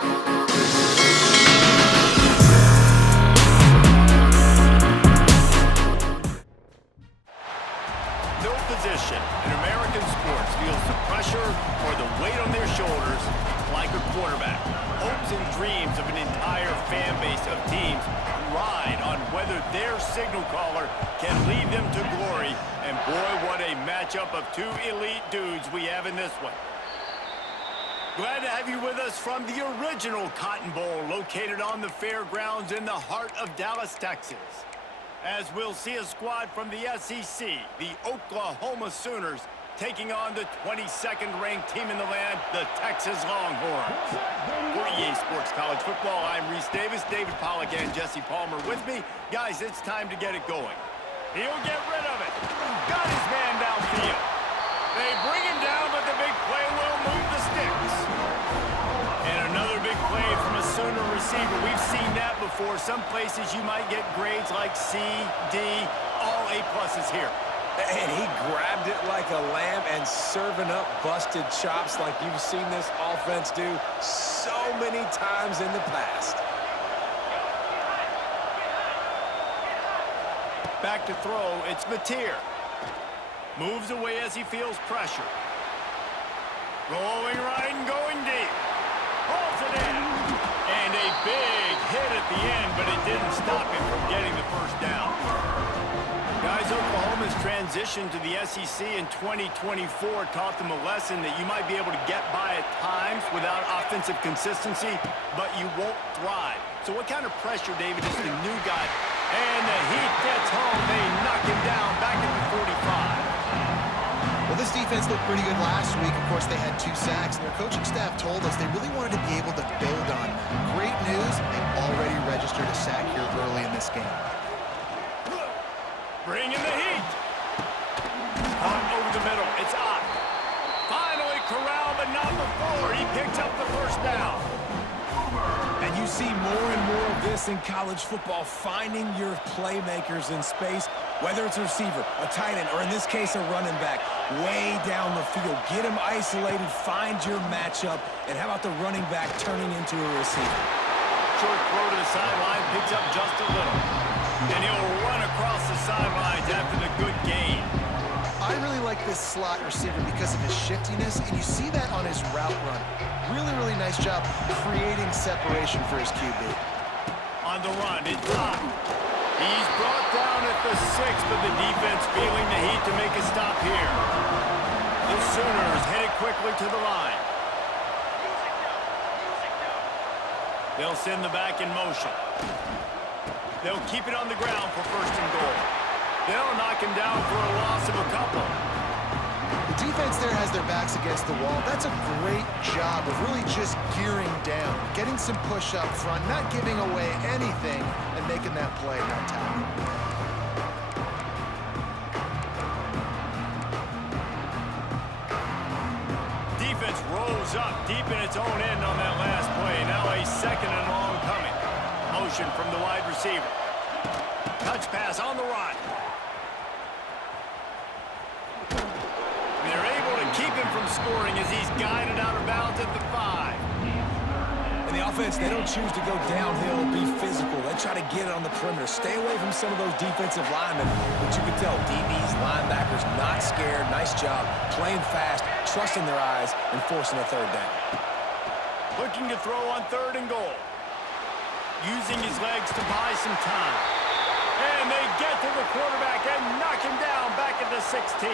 No position in American sports feels the pressure or the weight on their shoulders like a quarterback. Hopes and dreams of an entire fan base of teams ride on whether their signal caller can lead them to glory. And boy, what a matchup of two elite dudes we have in this one. Glad to have you with us from the original Cotton Bowl located on the fairgrounds in the heart of Dallas, Texas. As we'll see a squad from the SEC, the Oklahoma Sooners, taking on the 22nd ranked team in the land, the Texas Longhorns. For EA Sports College Football, I'm Reese Davis, David Pollack and Jesse Palmer with me. Guys, it's time to get it going. He'll get rid of it. Got his man downfield. They bring him down, but the big play will move the sticks. And another big play from a Sooner receiver. We've seen that before. Some places you might get grades like C, D, all A-pluses here. And he grabbed it like a lamb and serving up busted chops like you've seen this offense do so many times in the past. Back to throw, it's Mateer. Moves away as he feels pressure. Rolling right and going deep. Pulls it in. And a big hit at the end, but it didn't stop him from getting the first down. Guys, Oklahoma's transition to the SEC in 2024 taught them a lesson that you might be able to get by at times without offensive consistency, but you won't thrive. So what kind of pressure, David, is the new guy? And the heat gets home. They knock him down back at the 45. Well, this defense looked pretty good last week. Of course, they had 2 sacks, and their coaching staff told us they really wanted to be able to build on that. Great news, they've already registered a sack here early in this game. Bring in the heat. Caught over the middle. It's Ott. Finally corralled, but not before. He picks up the first down. And you see more and more of this in college football, finding your playmakers in space, whether it's a receiver, a tight end, or in this case, a running back, way down the field. Get them isolated, find your matchup, and how about the running back turning into a receiver? Short throw to the sideline, picks up just a little. And he'll run across the sidelines after the good gain. I really like this slot receiver because of his shiftiness, and you see that on his route run. Really, really nice job creating separation for his QB. On the run, it's Ott. He's brought down at the 6, but the defense feeling the heat to make a stop here. The Sooners headed quickly to the line. They'll send the back in motion. They'll keep it on the ground for first and goal. They'll knock him down for a loss of a couple. The defense there has their backs against the wall. That's a great job of really just gearing down, getting some push up front, not giving away anything, and making that play, that tackle. Defense rolls up deep in its own end on that last play. Now a second and long coming. Motion from the wide receiver. Touch pass on the run. They're able to keep him from scoring as he's guided out of bounds at the 5. In the offense, they don't choose to go downhill, be physical. They try to get it on the perimeter. Stay away from some of those defensive linemen. But you can tell DBs, linebackers, not scared. Nice job playing fast, trusting their eyes, and forcing a third down. Looking to throw on 3rd and goal. Using his legs to buy some time. And they get to the quarterback and knock him down back at the 16.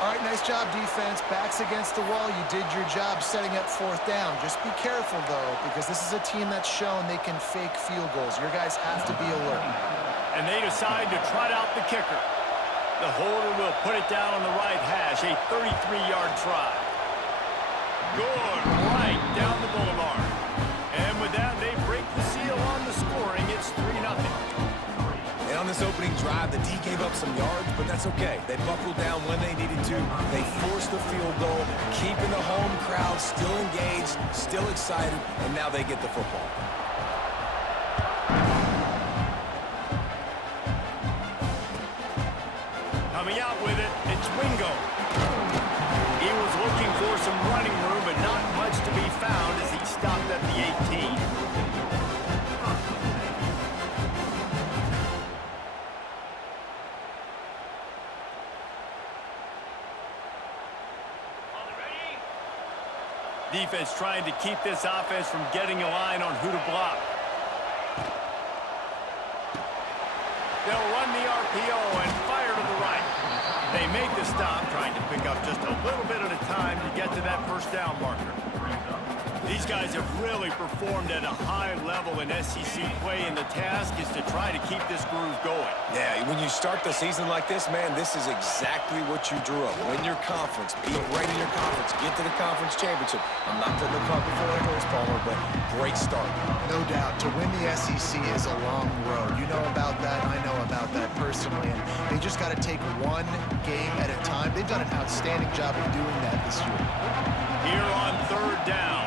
All right, nice job, defense. Backs against the wall. You did your job setting up 4th down. Just be careful, though, because this is a team that's shown they can fake field goals. Your guys have to be alert. And they decide to trot out the kicker. The holder will put it down on the right hash, a 33-yard try. Good right down the boulevard. And with that, they break the seal on the scoring. It's 3-0. And on this opening drive, the D gave up some yards, but that's okay. They buckled down when they needed to. They forced the field goal, keeping the home crowd still engaged, still excited, and now they get the football. Coming out with it, it's Wingo. He was looking for some running room, but not much to be found as he stopped at Defense trying to keep this offense from getting a line on who to block. They'll run the RPO and fire to the right. They make the stop, trying to pick up just a little bit at a time to get to that first down marker. These guys have really performed at a high level in SEC play, and the task is to try to keep this groove going. Yeah, when you start the season like this, man, this is exactly what you drew up. Win your conference, be great in your conference, get to the conference championship. I'm not putting the cart before the horse, Palmer, but great start. No doubt. To win the SEC is a long road. You know about that. I know about that personally. And they just got to take one game at a time. They've done an outstanding job of doing that this year. Here on third down.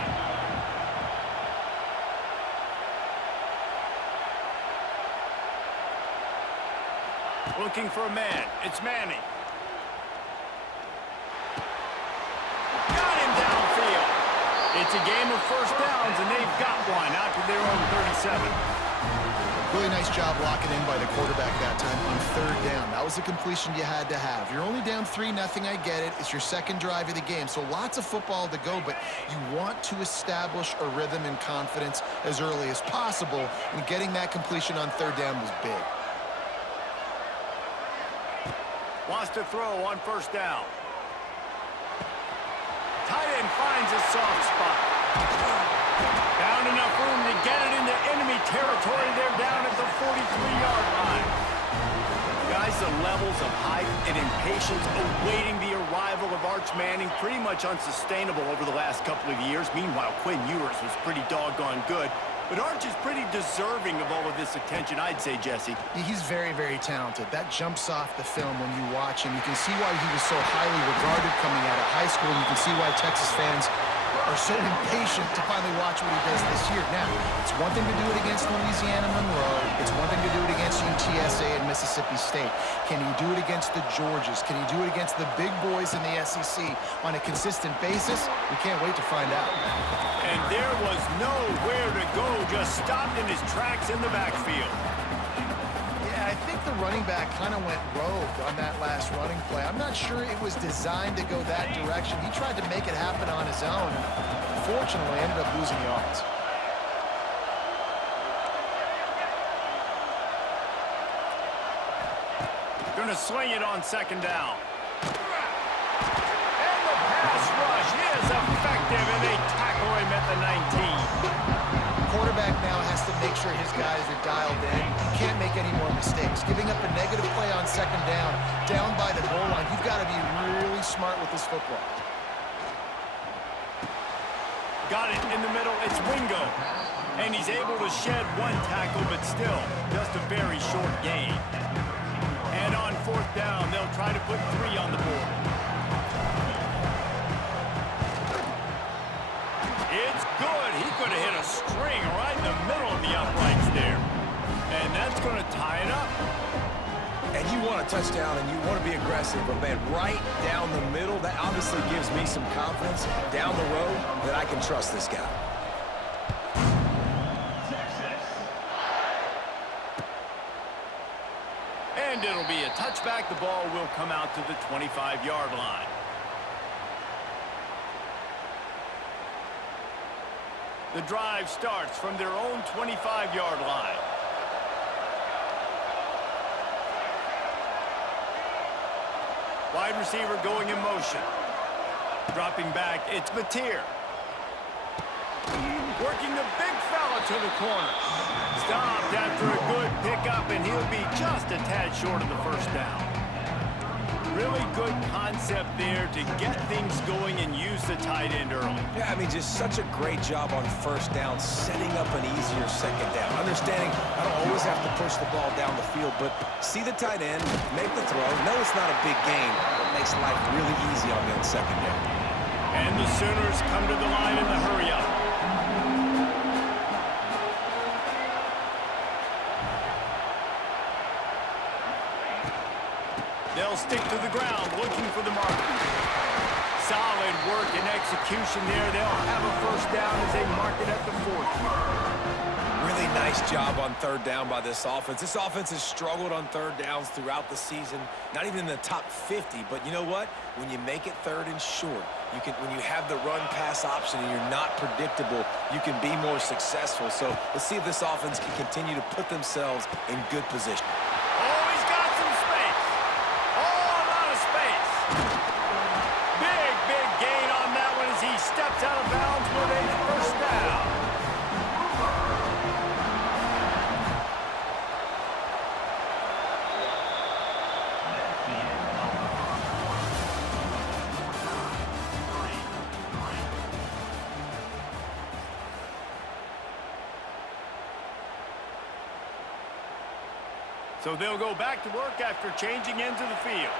Looking for a man. It's Manning. Got him downfield. It's a game of first downs, and they've got one out to their own 37. Really nice job locking in by the quarterback that time on third down. That was a completion you had to have. You're only down 3-0, I get it. It's your second drive of the game, so lots of football to go, but you want to establish a rhythm and confidence as early as possible, and getting that completion on third down was big. Wants to throw on first down. Tight end finds a soft spot. Found enough room to get it into enemy territory. They're down at the 43-yard line. Guys, the levels of hype and impatience awaiting the arrival of Arch Manning pretty much unsustainable over the last couple of years. Meanwhile, Quinn Ewers was pretty doggone good. But Arch is pretty deserving of all of this attention, I'd say, Jesse. He's very, very talented. That jumps off the film when you watch him. You can see why he was so highly regarded coming out of high school. You can see why Texas fans are so impatient to finally watch what he does this year. Now, it's one thing to do it against Louisiana Monroe. It's one thing to do it against UTSA and Mississippi State. Can he do it against the Georgias? Can he do it against the big boys in the SEC on a consistent basis? We can't wait to find out. And there was nowhere to go, just stopped in his tracks in the backfield. Yeah, I think the running back kind of went rogue on that last running play. I'm not sure it was designed to go that direction. He tried to make it happen on his own. Fortunately, ended up losing yards. Gonna swing it on second down. And the pass rush is effective, and they tackle him at the 19. Quarterback now has to make sure his guys are dialed in. He can't make any more mistakes. Giving up a negative play on second down by the goal line, you've got to be really smart with this football. Got it in the middle. It's Wingo. And he's able to shed one tackle, but still just a very short gain. And on fourth down, they'll try to put 3 on the board. It's good. He could have hit a string right in the middle of the uprights there. And that's going to tie it up. And you want a touchdown, and you want to be aggressive, but, man, right down the middle, that obviously gives me some confidence down the road that I can trust this guy. And it'll be a touchback. The ball will come out to the 25-yard line. The drive starts from their own 25-yard line. Wide receiver going in motion. Dropping back, it's Mateer. Working the big fella to the corner. Stopped after a good pickup, and he'll be just a tad short of the first down. Really good concept there to get things going and use the tight end early. Yeah, I mean, just such a great job on first down, setting up an easier second down. Understanding I don't always have to push the ball down the field, but see the tight end, make the throw. No, it's not a big game, but it makes life really easy on that second down. And the Sooners come to the line in the hurry-up. They'll stick to the ground, looking for the marker. Solid work and execution there. They'll have a first down as they mark it at the 40. Really nice job on third down by this offense. This offense has struggled on third downs throughout the season. Not even in the top 50, but you know what? When you make it third and short, When you have the run-pass option and you're not predictable, you can be more successful. So let's see if this offense can continue to put themselves in good position. Oh, he's got some space. Oh, a lot of space. Big gain on that one as he steps out of bounds with a first down. So they'll go back to work after changing ends of the field.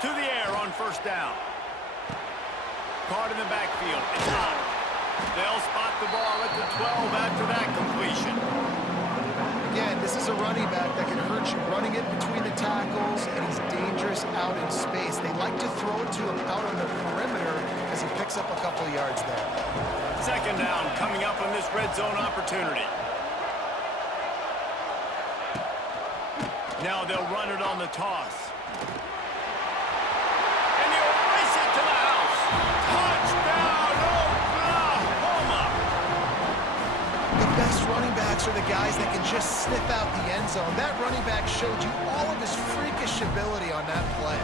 To the air on first down. Caught in the backfield. It's out. They'll spot the ball at the 12 after that completion. Again, this is a running back that can hurt you running it between the tackles, and he's dangerous out in space. They like to throw it to him out on the perimeter as he picks up a couple of yards there. Second down coming up on this red zone opportunity. Now they'll run it on the toss. And they'll race it to the house. Touchdown, Oklahoma! The best running backs are the guys that can just sniff out the end zone. That running back showed you all of his freakish ability on that play.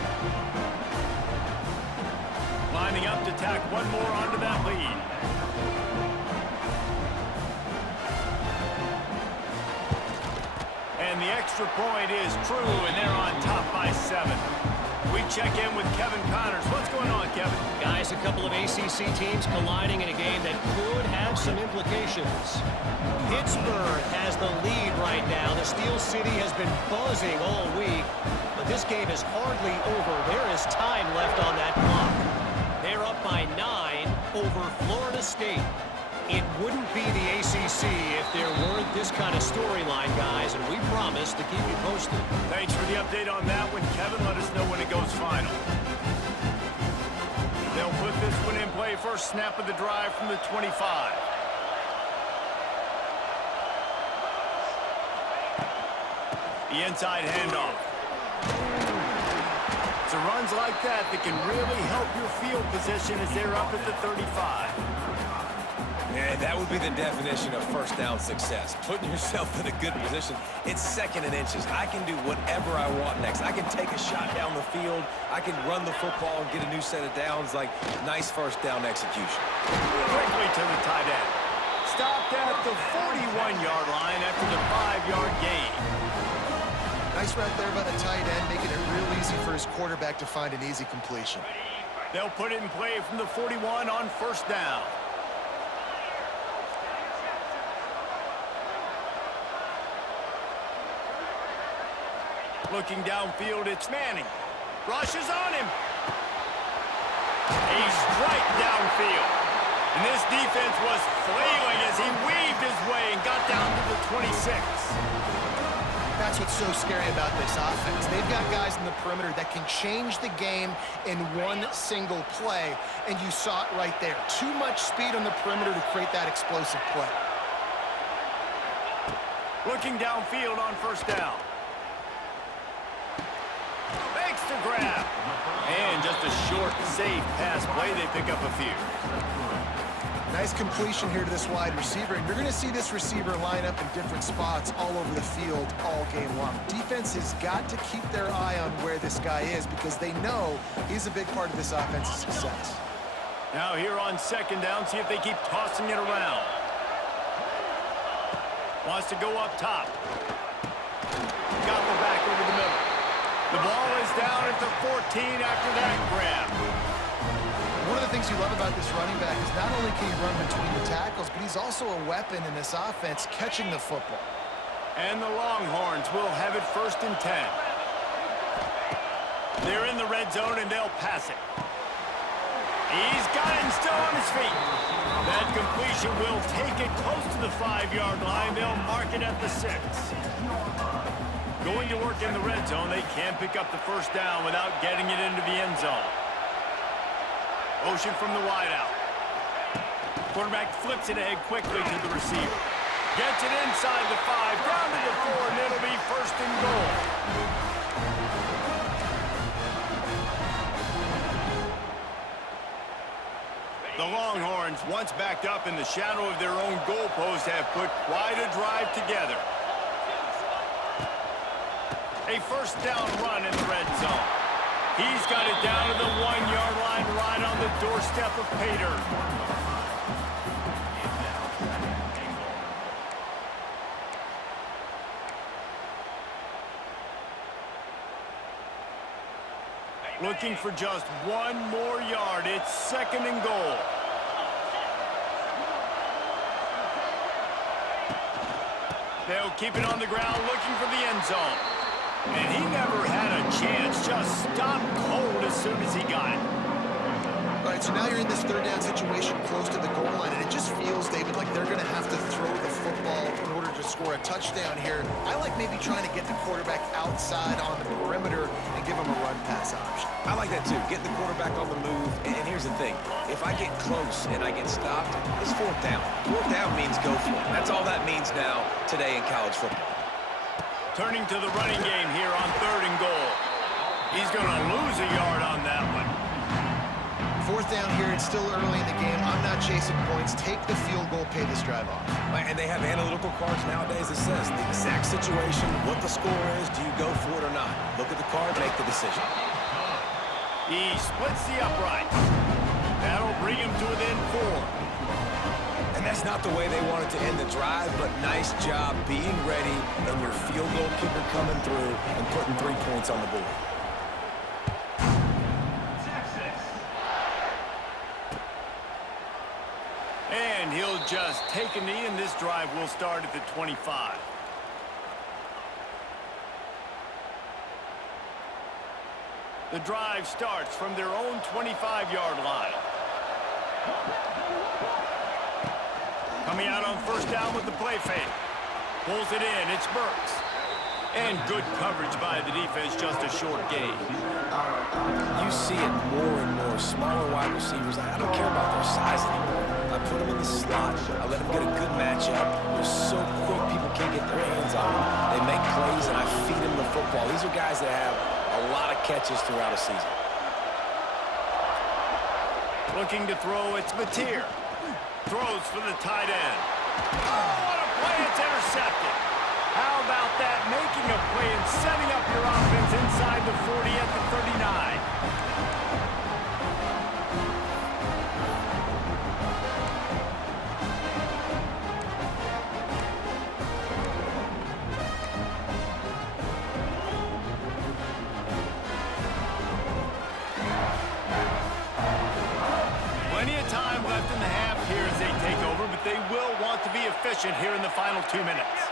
Lining up to tack one more onto that lead. And the extra point is true, and they're on top by 7. We check in with Kevin Connors. What's going on, Kevin? Guys, a couple of ACC teams colliding in a game that could have some implications. Pittsburgh has the lead right now. The Steel City has been buzzing all week, but this game is hardly over. There is time left on that clock. They're up by 9 over Florida State. It wouldn't be the ACC if there weren't this kind of storyline, guys, and we promise to keep you posted. Thanks for the update on that one, Kevin. Let us know when it goes final. They'll put this one in play. First snap of the drive from the 25. The inside handoff. It's runs like that that can really help your field position as they're up at the 35. Yeah, that would be the definition of first down success. Putting yourself in a good position. It's second and inches. I can do whatever I want next. I can take a shot down the field. I can run the football and get a new set of downs. Like, nice first down execution. Quickly to the tight end. Stopped at the 41-yard line after the 5-yard gain. Nice route there by the tight end, making it real easy for his quarterback to find an easy completion. They'll put it in play from the 41 on first down. Looking downfield, it's Manning. Rushes on him. A strike downfield. And this defense was flailing as he weaved his way and got down to the 26. That's what's so scary about this offense. They've got guys in the perimeter that can change the game in one single play, and you saw it right there. Too much speed on the perimeter to create that explosive play. Looking downfield on first down. Makes the grab. And just a short, safe pass play. They pick up a few. Nice completion here to this wide receiver, and you're going to see this receiver line up in different spots all over the field all game long. Defense has got to keep their eye on where this guy is because they know he's a big part of this offense's success. Now here on second down, see if they keep tossing it around. Wants to go up top. Got the back over the middle. The ball is down at the 14 after that grab. One of the things you love about this running back is not only can he run between the tackles, but he's also a weapon in this offense catching the football. And the Longhorns will have it first and 10. They're in the red zone and they'll pass it. He's got it and still on his feet. That completion will take it close to the 5-yard line. They'll mark it at the 6. Going to work in the red zone, they can't pick up the first down without getting it into the end zone. Motion from the wideout. Quarterback flips it ahead quickly to the receiver. Gets it inside the 5, down to the 4, and it'll be first and goal. The Longhorns, once backed up in the shadow of their own goalpost, have put quite a drive together. A first down run in the red zone. He's got it down to the 1-yard line right on the doorstep of pay dirt. Looking for just one more yard. It's 2nd and goal. They'll keep it on the ground, looking for the end zone. And he never had a chance. Just stopped cold as soon as he got it. All right, so now you're in this 3rd down situation close to the goal line, and it just feels, David, like they're going to have to throw the football in order to score a touchdown here. I like maybe trying to get the quarterback outside on the perimeter and give him a run-pass option. I like that too. Get the quarterback on the move. And here's the thing. If I get close and I get stopped, it's 4th down. 4th down means go for it. That's all that means now today in college football. Turning to the running game here on 3rd and goal. He's going to lose a yard on that one. 4th down here. It's still early in the game. I'm not chasing points. Take the field goal, pay this drive off. And they have analytical cards nowadays that says the exact situation, what the score is, do you go for it or not? Look at the card, make the decision. He splits the uprights. That'll bring him to within 4. And that's not the way they wanted to end the drive, but nice job being ready and your field goal kicker coming through and putting 3 points on the board. And he'll just take a knee, and this drive will start at the 25. The drive starts from their own 25-yard line. Coming out on 1st down with the play fake. Pulls it in. It's Burks. And good coverage by the defense, just a short gain. You see it more and more. Smaller wide receivers, I don't care about their size anymore. I put them in the slot. I let them get a good matchup. They're so quick, people can't get their hands on them. They make plays, and I feed them the football. These are guys that have a lot of catches throughout a season. Looking to throw, it's Mateer. Throws for the tight end. Oh, what a play, it's intercepted. How about that, making a play and setting up your offense inside the 40 at the 39. Plenty of time left in the half here as they take over, but they will want to be efficient here in the final 2 minutes.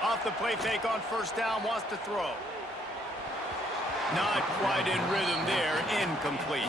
Off the play fake on 1st down, wants to throw. Not quite in rhythm there, incomplete.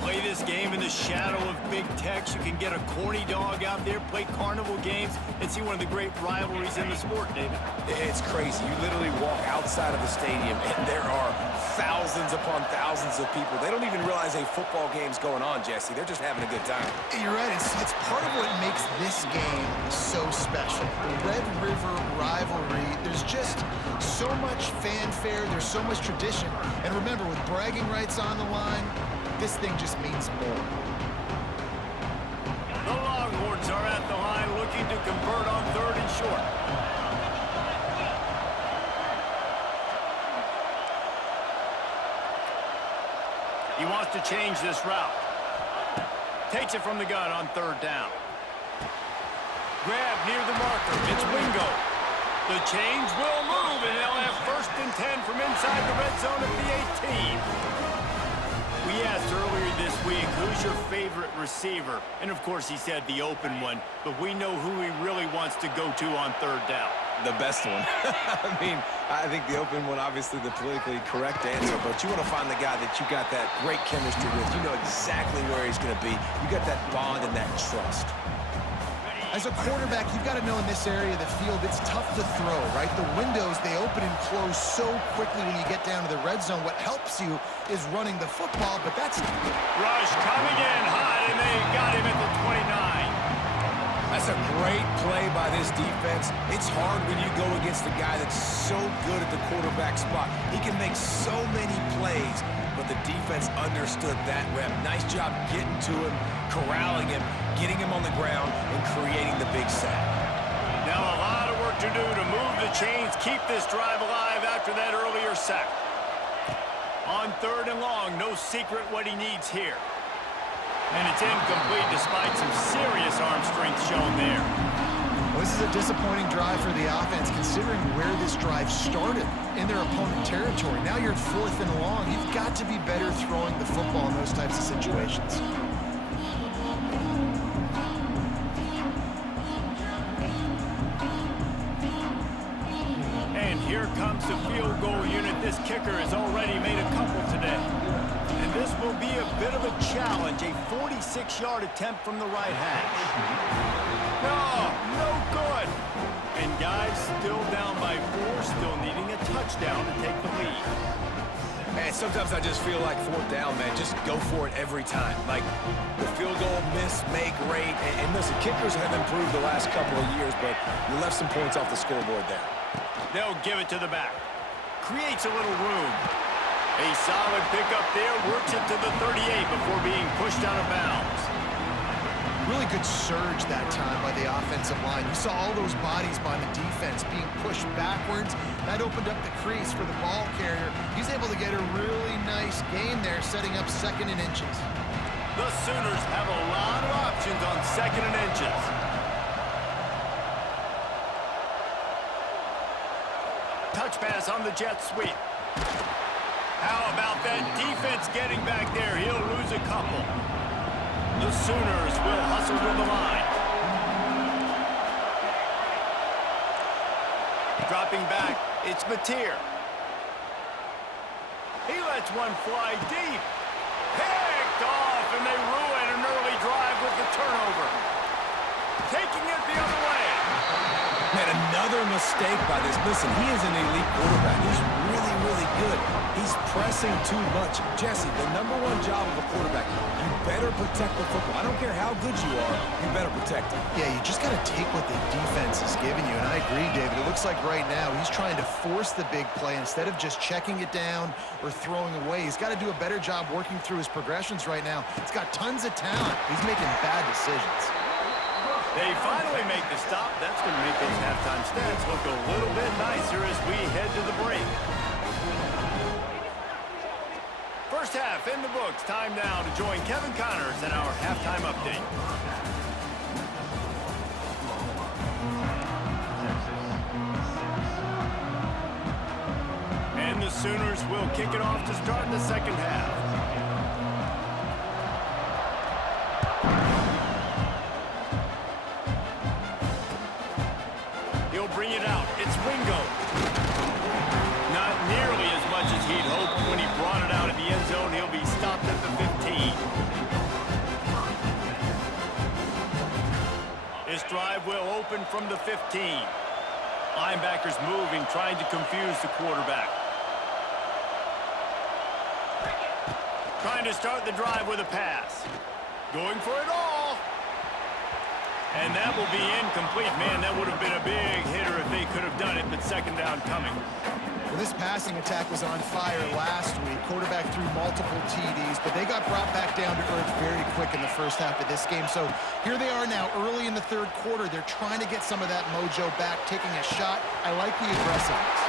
Play this game in the shadow of big techs. You can get a corny dog out there, play carnival games, and see one of the great rivalries in the sport, David. It's crazy. You literally walk outside of the stadium, and there are thousands upon thousands of people. They don't even realize a football game's going on, Jesse. They're just having a good time. You're right. It's part of what makes this game so special. The Red River rivalry, there's just so much fanfare. There's so much tradition. And remember, with bragging rights on the line, this thing just means more. The Longhorns are at the line looking to convert on 3rd and short. He wants to change this route. Takes it from the gun on 3rd down. Grab near the marker. It's Wingo. The chains will move, and they'll have 1st and 10 from inside the red zone at the 18. We asked earlier this week, who's your favorite receiver? And, of course, he said the open one, but we know who he really wants to go to on 3rd down. The best one. I mean, I think the open one, obviously the politically correct answer, but you want to find the guy that you got that great chemistry with. You know exactly where he's going to be. You got that bond and that trust. As a quarterback, you've got to know in this area of the field, it's tough to throw, right? The windows, they open and close so quickly when you get down to the red zone. What helps you is running the football, but that's... Rush coming in hot, and they got him at the 29. That's a great play by this defense. It's hard when you go against a guy that's so good at the quarterback spot. He can make so many plays, but the defense understood that rep. Nice job getting to him, corralling him, getting him on the ground, and creating the big sack. Now a lot of work to do to move the chains, keep this drive alive after that earlier sack. On 3rd and long, no secret what he needs here. And it's incomplete despite some serious arm strength shown there. Well, this is a disappointing drive for the offense considering where this drive started in their opponent territory. Now you're at 4th and long. You've got to be better throwing the football in those types of situations. And here comes the field goal unit. This kicker has already made a couple today. And this will be a bit of a challenge, a 46-yard attempt from the right hash. No good. And guys still down by 4, still needing a touchdown to take the lead. Man, sometimes I just feel like 4th down, man. Just go for it every time. Like the field goal miss, make rate. And listen, kickers have improved the last couple of years, but you left some points off the scoreboard there. They'll give it to the back. Creates a little room. A solid pickup there, works it to the 38 before being pushed out of bounds. Really good surge that time by the offensive line. You saw all those bodies by the defense being pushed backwards. That opened up the crease for the ball carrier. He's able to get a really nice gain there, setting up 2nd and inches. The Sooners have a lot of options on 2nd and inches. Touch pass on the jet sweep. How about that defense getting back there? He'll lose a couple. The Sooners will hustle to the line. Dropping back, it's Mateer. He lets one fly deep. Picked off, and they ruin an early drive with the turnover. Taking it the other way. Man, another mistake by this. Listen, he is an elite quarterback. He's really, really good. He's pressing too much. Jesse, the #1 job of a quarterback, you better protect the football. I don't care how good you are, you better protect it. Yeah, you just got to take what the defense is giving you. And I agree, David. It looks like right now he's trying to force the big play instead of just checking it down or throwing away. He's got to do a better job working through his progressions right now. He's got tons of talent. He's making bad decisions. They finally make the stop. That's going to make those halftime stats look a little bit nicer as we head to the break. First half in the books. Time now to join Kevin Connors in our halftime update. And the Sooners will kick it off to start the 2nd half. Bring it out. It's Wingo. Not nearly as much as he'd hoped when he brought it out in the end zone. He'll be stopped at the 15. This drive will open from the 15. Linebackers moving, trying to confuse the quarterback. Trying to start the drive with a pass. Going for it all. And that will be incomplete. Man, that would have been a big hitter if they could have done it, but 2nd down coming. Well, this passing attack was on fire last week. Quarterback threw multiple TDs, but they got brought back down to earth very quick in the first half of this game. So here they are now, early in the 3rd quarter. They're trying to get some of that mojo back, taking a shot. I like the aggressiveness.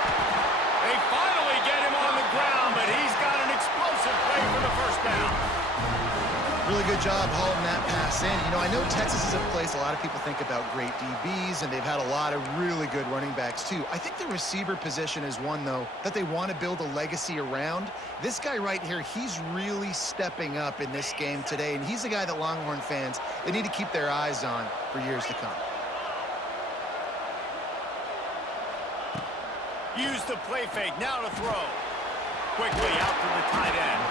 They finally get him on the ground, but he's got an explosive play for the 1st down. Really good job hauling that pass in. You know, I know Texas is a place a lot of people think about great DBs, and they've had a lot of really good running backs too. I think the receiver position is one, though, that they want to build a legacy around. This guy right here, he's really stepping up in this game today, and he's a guy that Longhorn fans, they need to keep their eyes on for years to come. Use the play fake, now to throw. Quickly out to the tight end.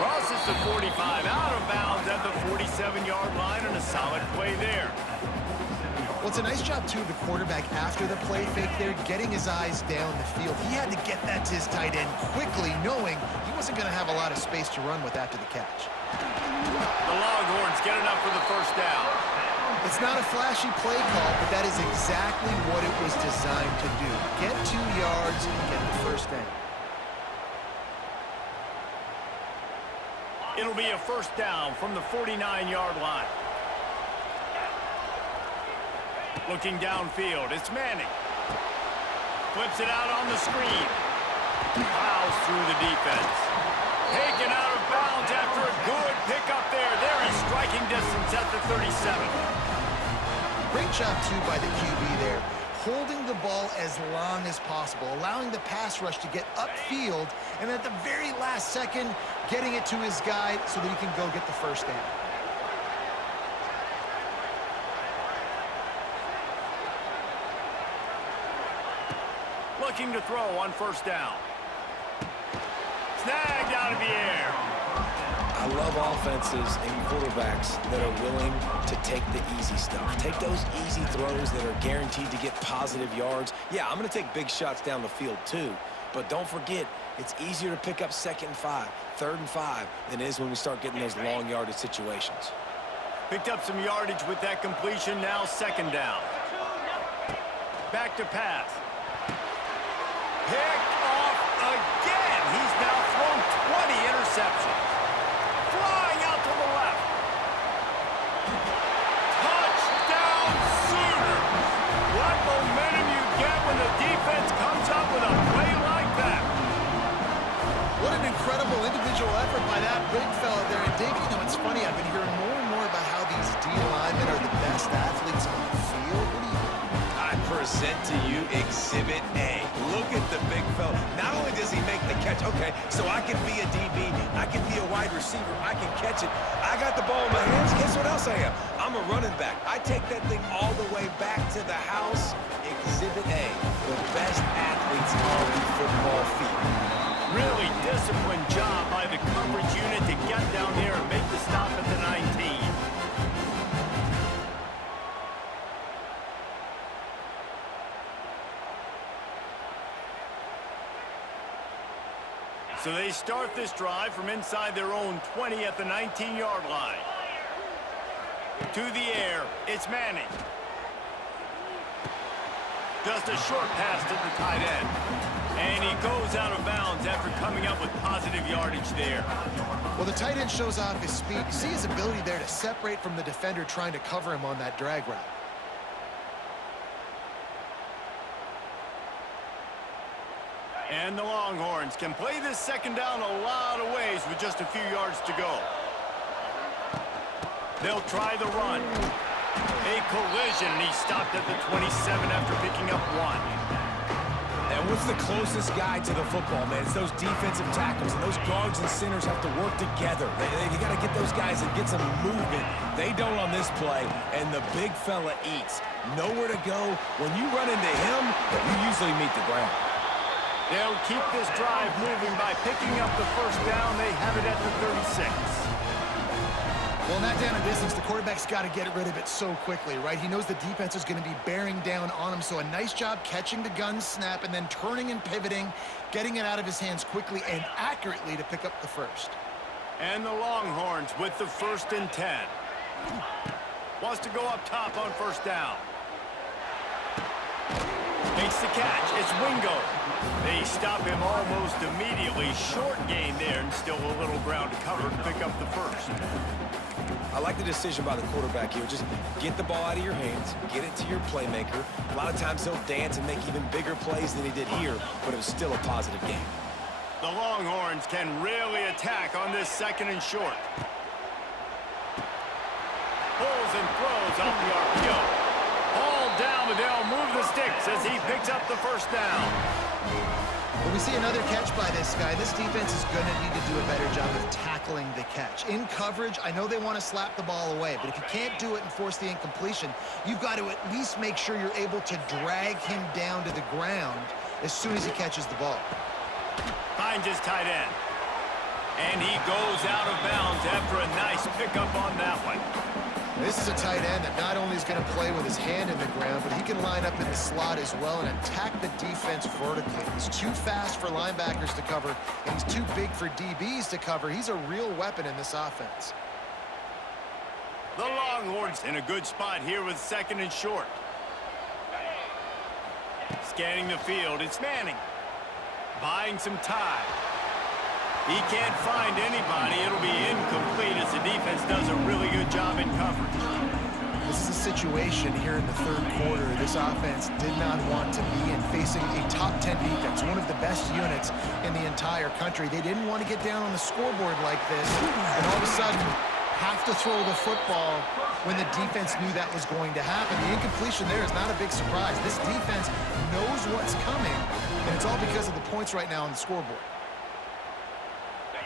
Crosses the 45, out of bounds at the 47-yard line, and a solid play there. Well, it's a nice job, too, of the quarterback after the play fake there, getting his eyes down the field. He had to get that to his tight end quickly, knowing he wasn't going to have a lot of space to run with after the catch. The Longhorns get enough for the 1st down. It's not a flashy play call, but that is exactly what it was designed to do. Get 2 yards and get the first down. It'll be a first down from the 49-yard line. Looking downfield, it's Manning. Flips it out on the screen. Plows through the defense. Taken out of bounds after a good pickup there. They're in striking distance at the 37. Great job, too, by the QB there. Holding the ball as long as possible, allowing the pass rush to get upfield, and at the very last second, getting it to his guy so that he can go get the first down. Looking to throw on first down. Snagged out of the air. I love offenses and quarterbacks that are willing to take the easy stuff. Take those easy throws that are guaranteed to get positive yards. Yeah, I'm going to take big shots down the field too. But don't forget, it's easier to pick up 2nd and 5, 3rd and 5 than it is when we start getting those long yardage situations. Picked up some yardage with that completion. Now 2nd down. Back to pass. Picked off again. He's now thrown 20 interceptions. Flying out to the left. Touchdown Sooners. What momentum you get when the defense comes up with a play like that. What an incredible individual effort by that big fella there. And David, you know, it's funny, I've been hearing more and more about how these D linemen are the best athletes on the field. What do you think? I present to you Exhibit A. Look at the big fella. Not only does he make the catch, okay, so I can be a DB, I can be a wide receiver, I can catch it. I got the ball in my hands. Guess what else I am? I'm a running back. I take that thing all the way back to the house. Exhibit A, the best athletes on the football field. Really disciplined job by the coverage unit to get down there and make the stop at the 19. So they start this drive from inside their own 20 at the 19-yard line. To the air, it's Manning. Just a short pass to the tight end. And he goes out of bounds after coming up with positive yardage there. Well, the tight end shows off his speed. You see his ability there to separate from the defender trying to cover him on that drag route. And the Longhorns can play this 2nd down a lot of ways with just a few yards to go. They'll try the run. A collision, and he stopped at the 27 after picking up 1. And what's the closest guy to the football, man? It's those defensive tackles, and those guards and centers have to work together. You got to get those guys and get some movement. They don't on this play, and the big fella eats. Nowhere to go. When you run into him, you usually meet the ground. They'll keep this drive moving by picking up the first down. They have it at the 36. Well, in that down and distance, the quarterback's got to get rid of it so quickly, right? He knows the defense is going to be bearing down on him, so a nice job catching the gun snap and then turning and pivoting, getting it out of his hands quickly and accurately to pick up the first. And the Longhorns with the 1st and 10. Wants to go up top on first down. Makes the catch. It's Wingo. They stop him almost immediately. Short gain there and still a little ground to cover to pick up the first. I like the decision by the quarterback here. Just get the ball out of your hands, get it to your playmaker. A lot of times he'll dance and make even bigger plays than he did here, but it was still a positive game. The Longhorns can really attack on this 2nd and short. Pulls and throws off the RPO. All down, but they'll move the sticks as he picks up the first down. Well, we see another catch by this guy. This defense is going to need to do a better job of tackling the catch. In coverage, I know they want to slap the ball away, but if you can't do it and force the incompletion, you've got to at least make sure you're able to drag him down to the ground as soon as he catches the ball. Finds his tight end. And he goes out of bounds after a nice pickup on that one. This is a tight end that not only is going to play with his hand in the ground, but he can line up in the slot as well and attack the defense vertically. He's too fast for linebackers to cover, and he's too big for DBs to cover. He's a real weapon in this offense. The Longhorns in a good spot here with 2nd and short. Scanning the field, it's Manning. Buying some time. He can't find anybody. It'll be incomplete as the defense does a really good job in coverage. This is a situation here in the 3rd quarter this offense did not want to be in, facing a top 10 defense, one of the best units in the entire country. They didn't want to get down on the scoreboard like this and all of a sudden have to throw the football when the defense knew that was going to happen. The incompletion there is not a big surprise. This defense knows what's coming, and it's all because of the points right now on the scoreboard.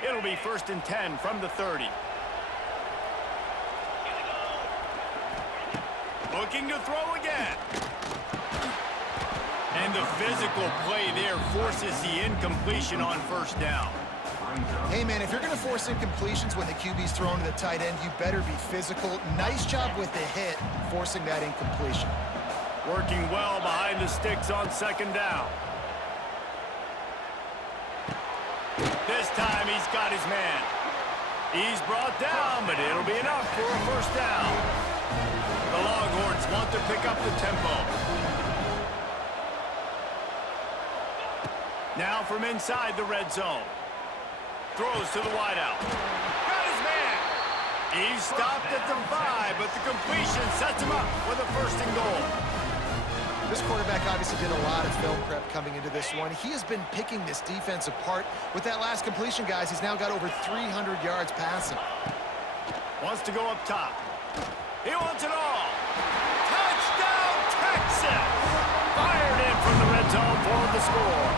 It'll be 1st and 10 from the 30. Looking to throw again. And the physical play there forces the incompletion on 1st down. Hey, man, if you're going to force incompletions when the QB's thrown to the tight end, you better be physical. Nice job with the hit, forcing that incompletion. Working well behind the sticks on 2nd down. This time he's got his man. He's brought down, but it'll be enough for a 1st down. The Longhorns want to pick up the tempo. Now from inside the red zone. Throws to the wideout. Got his man. He's stopped at the 5, but the completion sets him up with a 1st and goal. This quarterback obviously did a lot of film prep coming into this one. He has been picking this defense apart. With that last completion, guys, he's now got over 300 yards passing. Wants to go up top. He wants it all. Touchdown, Texas! Fired in from the red zone for the score.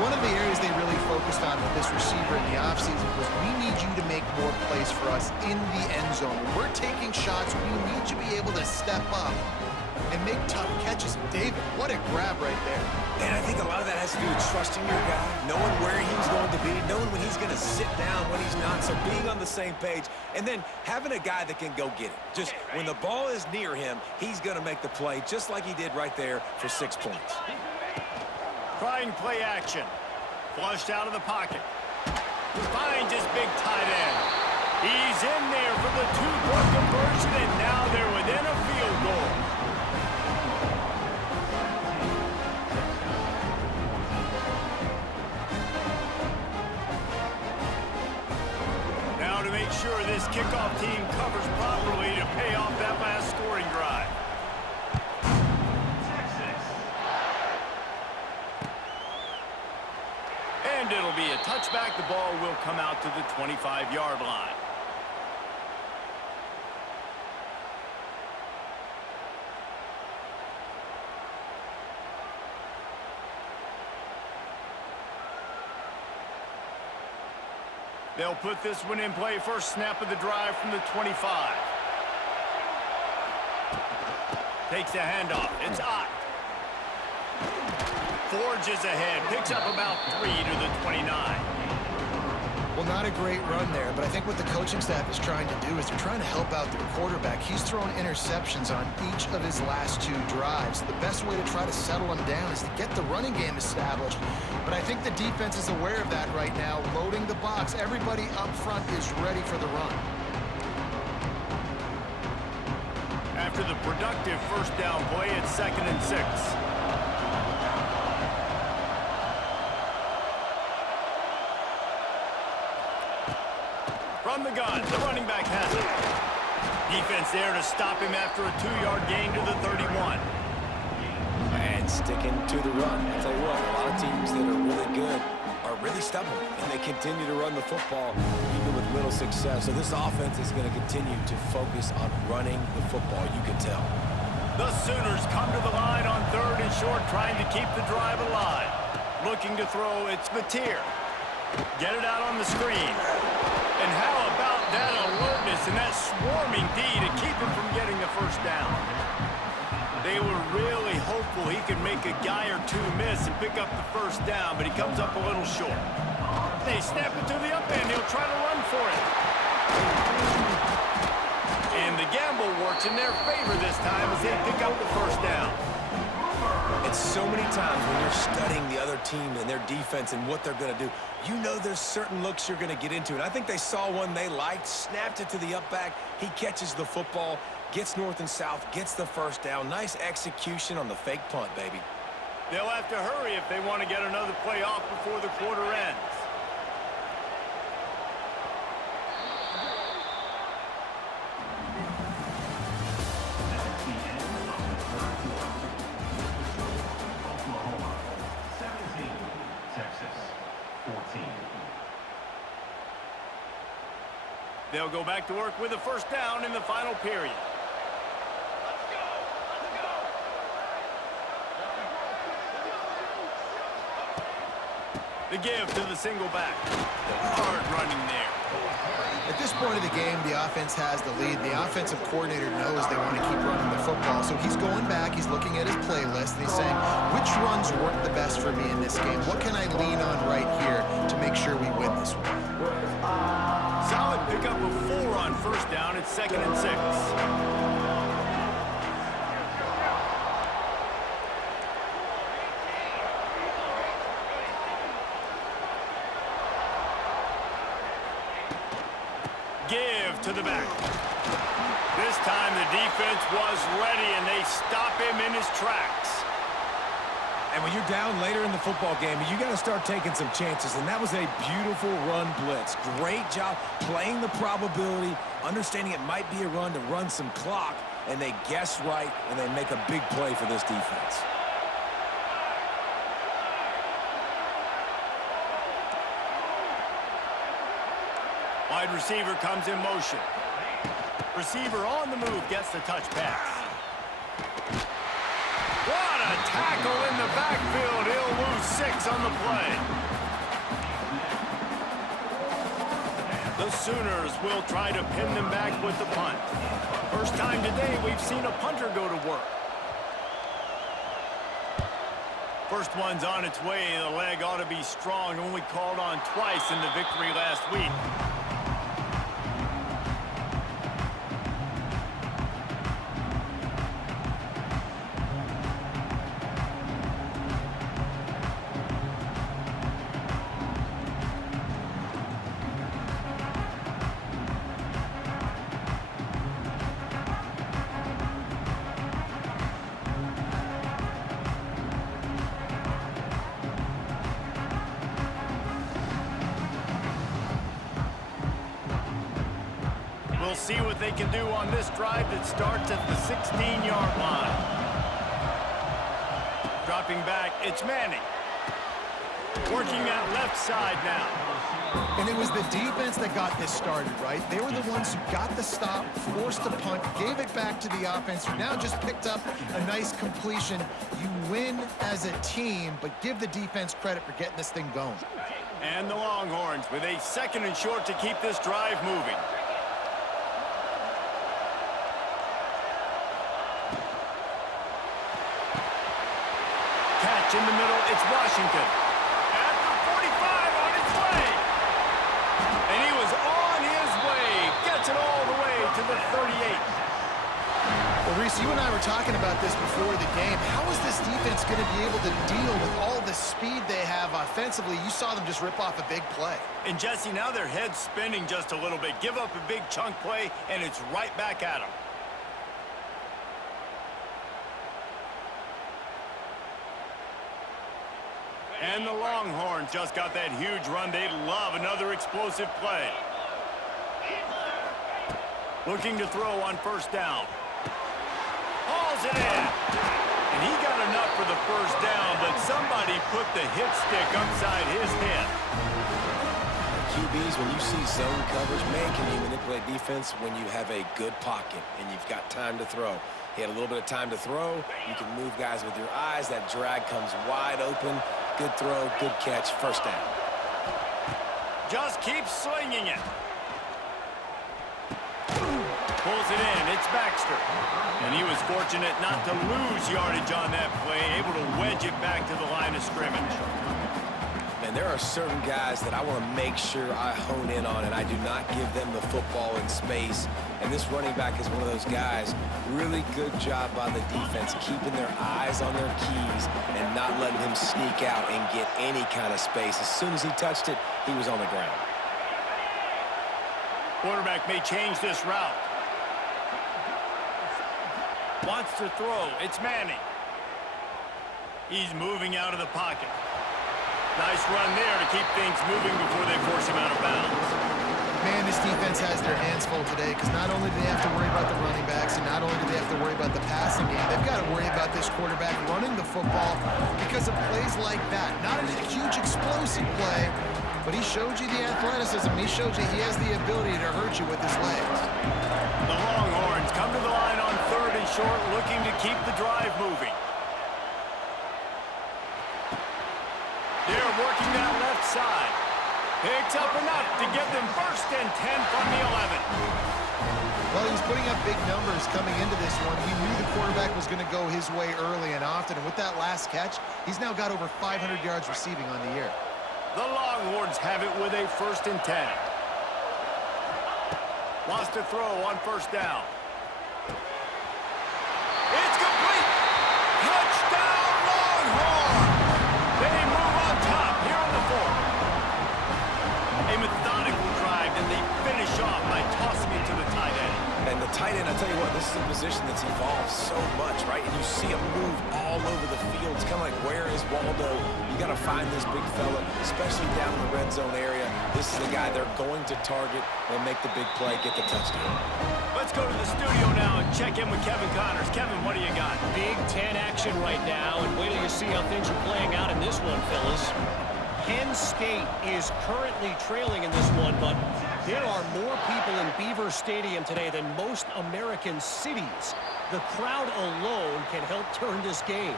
One of the areas they really focused on with this receiver in the offseason was we need you to make more plays for us in the end zone. When we're taking shots, we need you to be able to step up and make tough catches. David, what a grab right there. And I think a lot of that has to do with trusting your guy, knowing where he's going to be, knowing when he's going to sit down, when he's not, so being on the same page, and then having a guy that can go get it. Just when the ball is near him, he's going to make the play, just like he did right there for 6 points. Trying play action. Flushed out of the pocket. Finds his big tight end. He's in there for the 2-point conversion, and now they're within a field goal. Now to make sure this kickoff team covers properly to pay off that last scoring drive. And it'll be a touchback. The ball will come out to the 25-yard line. They'll put this one in play. First snap of the drive from the 25. Takes the handoff. It's Ott. Forges ahead. Picks up about 3 to the 29. Well, not a great run there, but I think what the coaching staff is trying to do is they're trying to help out their quarterback. He's thrown interceptions on each of his last 2 drives. The best way to try to settle him down is to get the running game established. But I think the defense is aware of that right now, loading the box. Everybody up front is ready for the run. After the productive first down play, it's 2nd and 6. From the gun, the running back has it. Defense there to stop him after a 2-yard gain to the 31. And sticking to the run. I'll tell you what, a lot of teams that are really good are really stubborn, and they continue to run the football even with little success. So this offense is going to continue to focus on running the football, you can tell. The Sooners come to the line on 3rd and short, trying to keep the drive alive. Looking to throw, it's Mateer. Get it out on the screen. And how about that alertness and that swarming D to keep him from getting the first down? They were really hopeful he could make a guy or 2 miss and pick up the first down, but he comes up a little short. They snap it to the up end. He'll try to run for it. And the gamble works in their favor this time as they pick up the first down. And And so many times when you're studying the other team and their defense and what they're going to do, you know there's certain looks you're going to get into. And I think they saw one they liked, snapped it to the up back. He catches the football, gets north and south, gets the first down. Nice execution on the fake punt, baby. They'll have to hurry if they want to get another play off before the quarter ends. They'll go back to work with a first down in the final period. The give to the single back. Hard running there. At this point of the game, the offense has the lead. The offensive coordinator knows they want to keep running the football, so he's going back, he's looking at his playlist, and he's saying, which runs work the best for me in this game? What can I lean on right here to make sure we win this one? Solid pickup of 4 on first down. It's 2nd and 6. Give to the back. This time the defense was ready, and they stop him in his tracks. And when you're down later in the football game, you got to start taking some chances, and that was a beautiful run blitz. Great job playing the probability, understanding it might be a run to run some clock, and they guess right, and they make a big play for this defense. Wide receiver comes in motion. Receiver on the move gets the touch pass. What a tackle in the backfield. He'll lose 6 on the play. The Sooners will try to pin them back with the punt. First time today we've seen a punter go to work. First one's on its way. The leg ought to be strong. Only called on twice in the victory last week. We'll see what they can do on this drive that starts at the 16-yard line. Dropping back, it's Manning. Working that left side now. And it was the defense that got this started, right? They were the ones who got the stop, forced the punt, gave it back to the offense, who now just picked up a nice completion. You win as a team, but give the defense credit for getting this thing going. And the Longhorns with a 2nd and short to keep this drive moving. Catch in the middle, it's Washington. At the 45 on its way. And he was on his way. Gets it all the way to the 38. Well, Reese, you and I were talking about this before the game. How is this defense going to be able to deal with all the speed they have offensively? You saw them just rip off a big play. And Jesse, now their head's spinning just a little bit. Give up a big chunk play, and it's right back at them. And the Longhorns just got that huge run. They'd love another explosive play. Looking to throw on first down. Hauls it in. And he got enough for the first down, but somebody put the hit stick upside his head. QBs, when you see zone coverage, man, can you manipulate defense when you have a good pocket and you've got time to throw. He had a little bit of time to throw. You can move guys with your eyes. That drag comes wide open. Good throw, good catch, first down. Just keep slinging it. Pulls it in. It's Baxter. And he was fortunate not to lose yardage on that play, able to wedge it back to the line of scrimmage. And man, there are certain guys that I want to make sure I hone in on, and I do not give them the football in space. And this running back is one of those guys. Really good job by the defense, keeping their eyes on their keys and not letting him sneak out and get any kind of space. As soon as he touched it, he was on the ground. Quarterback may change this route. Wants to throw. It's Manning. He's moving out of the pocket. Nice run there to keep things moving before they force him out of bounds. Man, this defense has their hands full today because not only do they have to worry about the running backs and not only do they have to worry about the passing game, they've got to worry about this quarterback running the football because of plays like that. Not a huge explosive play, but he showed you the athleticism. He showed you he has the ability to hurt you with his legs. The Longhorns come to the line on 3rd and short, looking to keep the drive moving. They're working that left side. Picks up enough to get them 1st and 10 from the 11. Well, he was putting up big numbers coming into this one. He knew the quarterback was going to go his way early and often, and with that last catch, he's now got over 500 yards receiving on the year. The Longhorns have it with a 1st and 10. Wants to throw on 1st down. It's complete! Touchdown, Longhorns! They move on top here on the 4th. A methodical drive, and they finish off by tossing it to the tight end. And the tight end, I tell you what, this is a position that's evolved so much, right? And you see him move all over the field. It's kind of like, where is Waldo? You got to find this big fella, especially down in the red zone area. This is the guy they're going to target and make the big play, get the touchdown. Let's go to the studio now and check in with Kevin Connors. Kevin, what do you got? Big Ten action right now, and wait till you see how things are playing out in this one, fellas. Penn State is currently trailing in this one, but there are more people in Beaver Stadium today than most American cities. The crowd alone can help turn this game.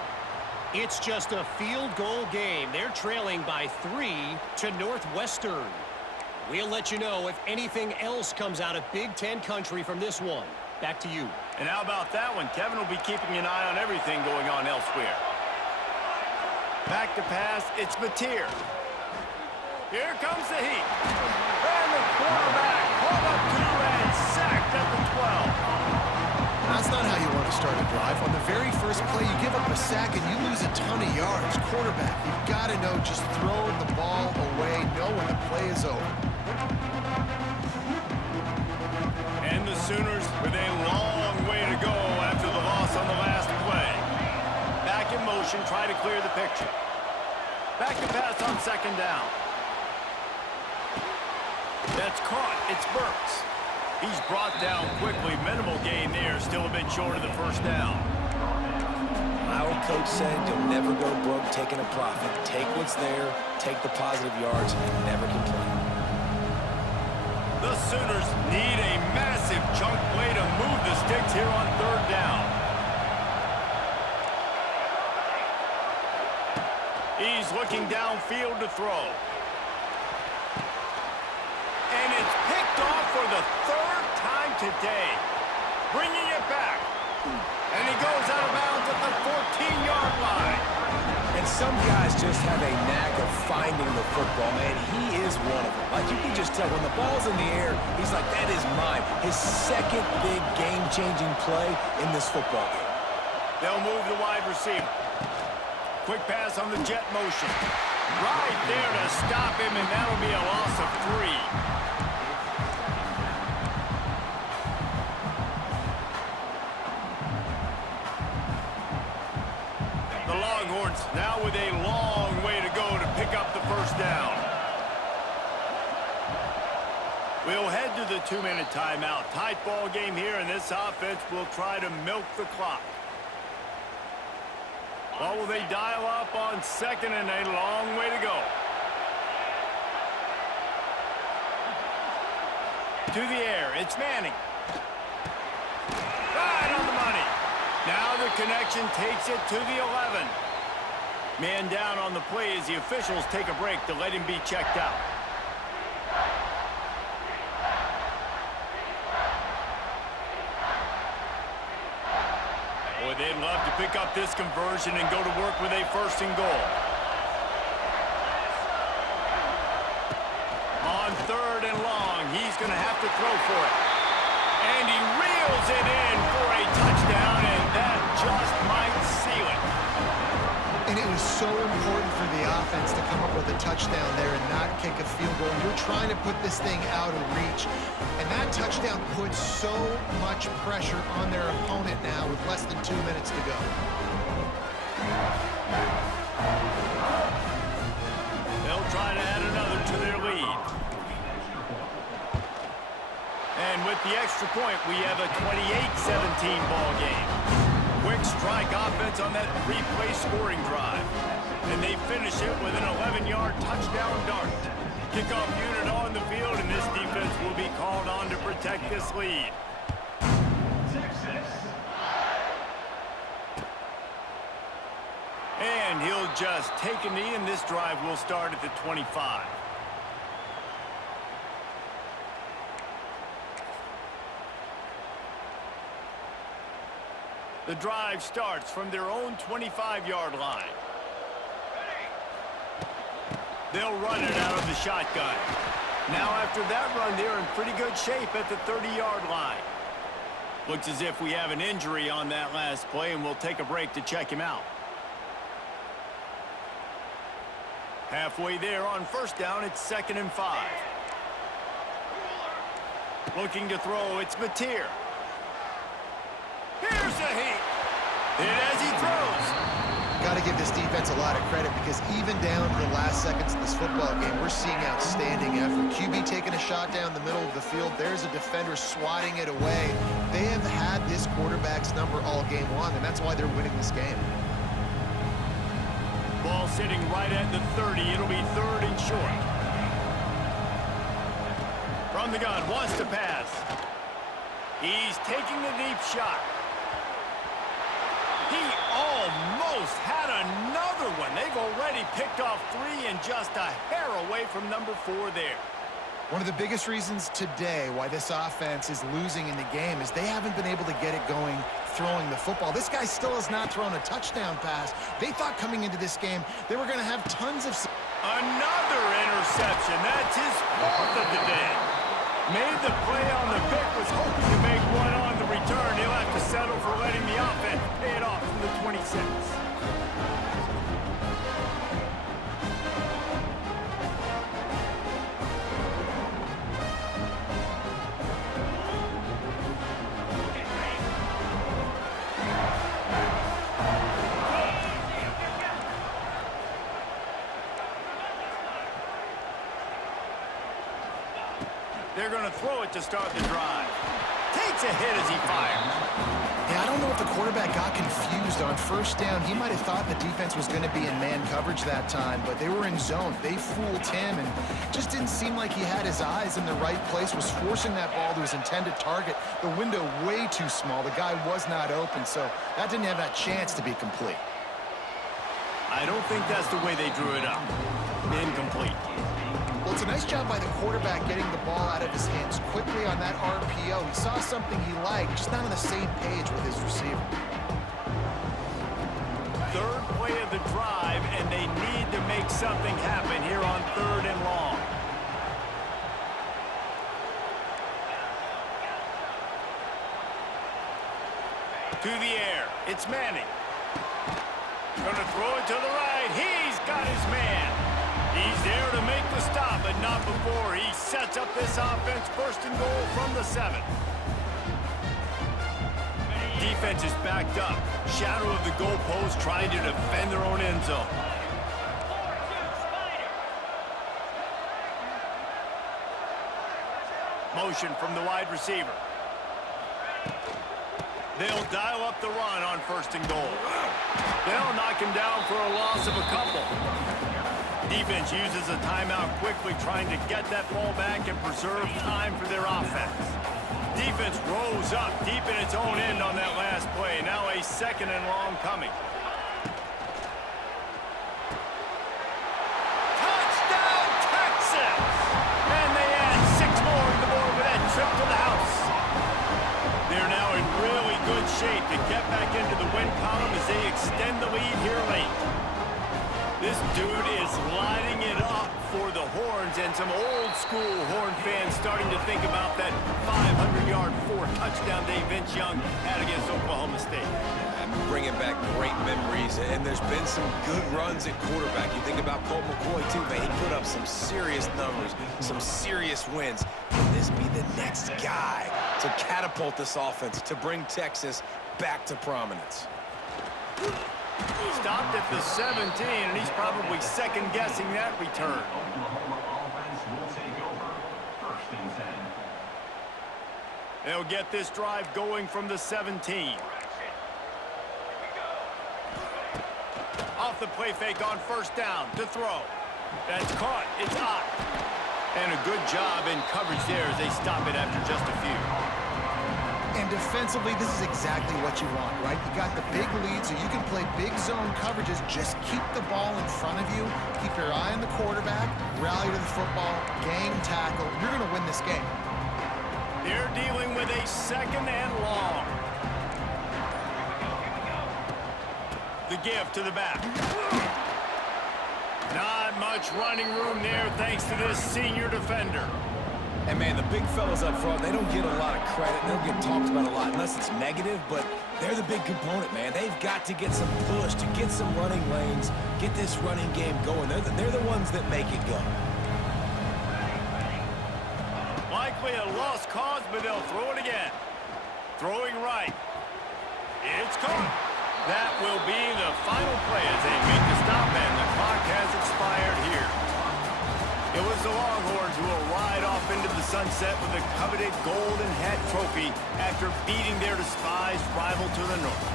It's just a field goal game. They're trailing by 3 to Northwestern. We'll let you know if anything else comes out of Big Ten country from this one. Back to you. And how about that one? Kevin will be keeping an eye on everything going on elsewhere. Back to pass, it's Mateer. Here comes the heat. And the quarterback pulled up 2 and sacked at the 12. That's not how you want to start a drive. On the very first play, you give up a sack and you lose a ton of yards. Quarterback, you've got to know, just throw the ball away, know when the play is over. And the Sooners with a long way to go after the loss on the last play. Back in motion, try to clear the picture. Back to pass on 2nd down. That's caught. It's Burks. He's brought down quickly. Minimal gain there. Still a bit short of the 1st down. My old coach said you'll never go broke taking a profit. Take what's there, take the positive yards, and never complain. The Sooners need a massive chunk play to move the sticks here on 3rd down. He's looking downfield to throw. And it's picked off for the 3rd time today. Bringing it back. And he goes out of bounds at the 14-yard line. And some guys just have a knack of finding the football, man. He is one of them. Like, you can just tell when the ball's in the air, he's like, that is mine. His 2nd big game-changing play in this football game. They'll move the wide receiver. Quick pass on the jet motion. Right there to stop him, and that'll be a loss of 3. The Longhorns now with a long way to go to pick up the 1st down. We'll head to the 2-minute timeout. Tight ball game here, and this offense will try to milk the clock. Or will they dial up on 2nd and a long way to go? To the air, it's Manning. Right on the money. Now the connection takes it to the 11. Man down on the play as the officials take a break to let him be checked out. Boy, they'd love to pick up this conversion and go to work with a 1st and goal. he's going to have to throw for it. And he reels it in for a touchdown, and that just might seal it. And it was so important for the offense to come up with a touchdown there and not kick a field goal. You're trying to put this thing out of reach. And that touchdown puts so much pressure on their opponent now with less than 2 minutes to go. They'll try to add another to their lead. And with the extra point, we have a 28-17 ball game. Quick strike offense on that three-play scoring drive. And they finish it with an 11-yard touchdown dart. Kickoff unit on the field, and this defense will be called on to protect this lead. And he'll just take a knee, and this drive will start at the 25. The drive starts from their own 25-yard line. They'll run it out of the shotgun. Now after that run, they're in pretty good shape at the 30-yard line. Looks as if we have an injury on that last play, and we'll take a break to check him out. Halfway there on first down, it's 2nd and 5. Looking to throw, it's Mateer. Here's a heat. And as he throws. Got to give this defense a lot of credit because even down to the last seconds of this football game, we're seeing outstanding effort. QB taking a shot down the middle of the field. There's a defender swatting it away. They have had this quarterback's number all game long, and that's why they're winning this game. Ball sitting right at the 30. It'll be 3rd and short. From the gun, wants to pass. He's taking the deep shot. He almost had another one. They've already picked off 3 and just a hair away from number 4 there. One of the biggest reasons today why this offense is losing in the game is they haven't been able to get it going throwing the football. This guy still has not thrown a touchdown pass. They thought coming into this game they were going to have tons of... Another interception. That's his 4th of the day. Made the play on the pick, was hoping to make one on the return. He'll have to settle for letting the offense pay it off from the 26. They're going to throw it to start the drive. Takes a hit as he fires. Yeah, I don't know if the quarterback got confused on first down. He might have thought the defense was going to be in man coverage that time, but they were in zone. They fooled him and just didn't seem like he had his eyes in the right place, was forcing that ball to his intended target. The window way too small. The guy was not open, so that didn't have that chance to be complete. I don't think that's the way they drew it up. Incomplete. Well, it's a nice job by the quarterback getting the ball out of his hands quickly on that RPO. He saw something he liked, just not on the same page with his receiver. 3rd play of the drive, and they need to make something happen here on 3rd and long. To the air, it's Manning. Gonna throw it to the right. He's got his man. He's there to make the stop, but not before he sets up this offense 1st and goal from the 7. Defense is backed up. Shadow of the goalpost trying to defend their own end zone. Motion from the wide receiver. They'll dial up the run on 1st and goal. They'll knock him down for a loss of a couple. Defense uses a timeout quickly, trying to get that ball back and preserve time for their offense. Defense rose up deep in its own end on that last play. Now a 2nd and long coming. Touchdown, Texas! And they add 6 more to the board with that trip to the house. They're now in really good shape to get back into the win column as they extend the lead here late. This dude is lighting it up for the Horns fans and some old-school Horn fans starting to think about that 500-yard, 4-touchdown day Vince Young had against Oklahoma State. I'm bringing back great memories, and there's been some good runs at quarterback. You think about Colt McCoy, too, man. He put up some serious numbers, some serious wins. Can this be the next guy to catapult this offense, to bring Texas back to prominence? Stopped at the 17, and he's probably second-guessing that return. They'll get this drive going from the 17. Off the play fake on first down to throw. That's caught. It's hot. And a good job in coverage there as they stop it after just a few. And defensively, this is exactly what you want, right? You got the big lead, so you can play big zone coverages. Just keep the ball in front of you. Keep your eye on the quarterback. Rally to the football. Game tackle. You're going to win this game. They're dealing with a second and long. The give to the back. Not much running room there thanks to this senior defender. And, man, the big fellas up front, they don't get a lot of credit. They don't get talked about a lot unless it's negative, but they're the big component, man. They've got to get some push, to get some running lanes, get this running game going. They're the ones that make it go. Likely a lost cause, but they'll throw it again. Throwing right. It's caught. That will be the final play as they make the stop, and the clock has expired here. It was the Longhorns who will ride off into the sunset with the coveted Golden Hat Trophy after beating their despised rival to the north.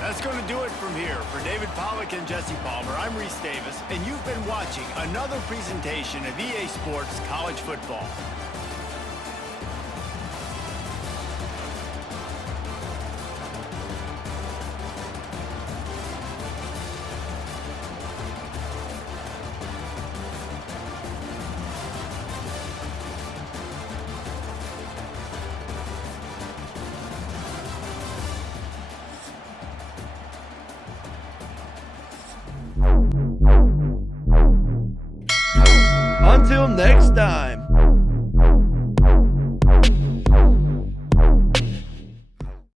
That's going to do it from here. For David Pollack and Jesse Palmer, I'm Reese Davis, and you've been watching another presentation of EA Sports College Football. Until next time.